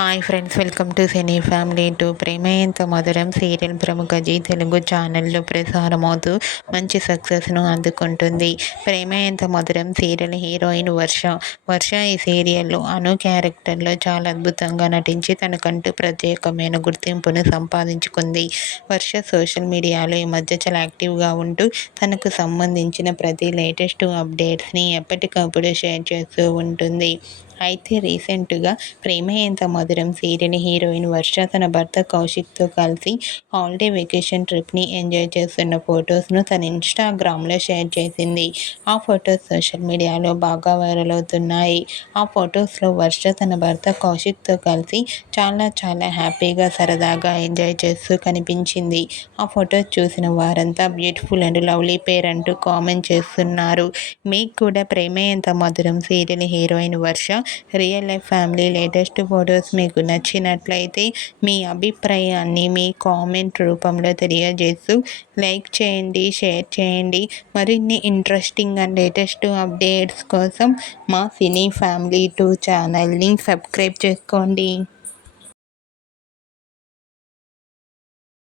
Hi friends, welcome to cine family టు. Prema Entha Madhuram serial ప్రముఖ G Telugu ఛానల్లో ప్రసారమవుతూ మంచి సక్సెస్ను అందుకుంటుంది. ప్రేమ ఎంత మధురం సీరియల్ హీరోయిన్ వర్ష ఈ సీరియల్లో అను క్యారెక్టర్లో చాలా అద్భుతంగా నటించి తనకంటూ ప్రత్యేకమైన గుర్తింపును సంపాదించుకుంది. వర్ష సోషల్ మీడియాలో ఈ మధ్య చాలా యాక్టివ్గా ఉంటూ తనకు సంబంధించిన ప్రతి లేటెస్ట్ అప్డేట్స్ని ఎప్పటికప్పుడు షేర్ చేస్తూ ఉంటుంది. అయితే రీసెంట్గా ప్రేమ ఎంత మధురం సీరియల్ హీరోయిన్ వర్ష తన భర్త కౌశిక్తో కలిసి హాలిడే వెకేషన్ ట్రిప్ని ఎంజాయ్ చేస్తున్న ఫొటోస్ను తన ఇన్స్టాగ్రామ్లో షేర్ చేసింది. ఆ ఫొటోస్ సోషల్ మీడియాలో బాగా వైరల్ అవుతున్నాయి. ఆ ఫొటోస్లో వర్ష తన భర్త కౌశిక్తో కలిసి చాలా హ్యాపీగా సరదాగా ఎంజాయ్ చేస్తూ కనిపించింది. ఆ ఫొటోస్ చూసిన వారంతా బ్యూటిఫుల్ అండ్ లవ్లీ పేర్ అంటూ కామెంట్ చేస్తున్నారు. మీకు కూడా Prema Entha Madhuram serial heroine Varsha real life family latest photos మీకు నచ్చినట్లయితే మీ అభిప్రాయాన్ని మీ కామెంట్ రూపంలో తెలియజేస్తూ లైక్ చేయండి, షేర్ చేయండి. మరిన్ని ఇంట్రెస్టింగ్ అండ్ లేటెస్ట్ అప్డేట్స్ కోసం మా సినీ ఫ్యామిలీ 2 ఛానల్ని సబ్స్క్రైబ్ చేసుకోండి.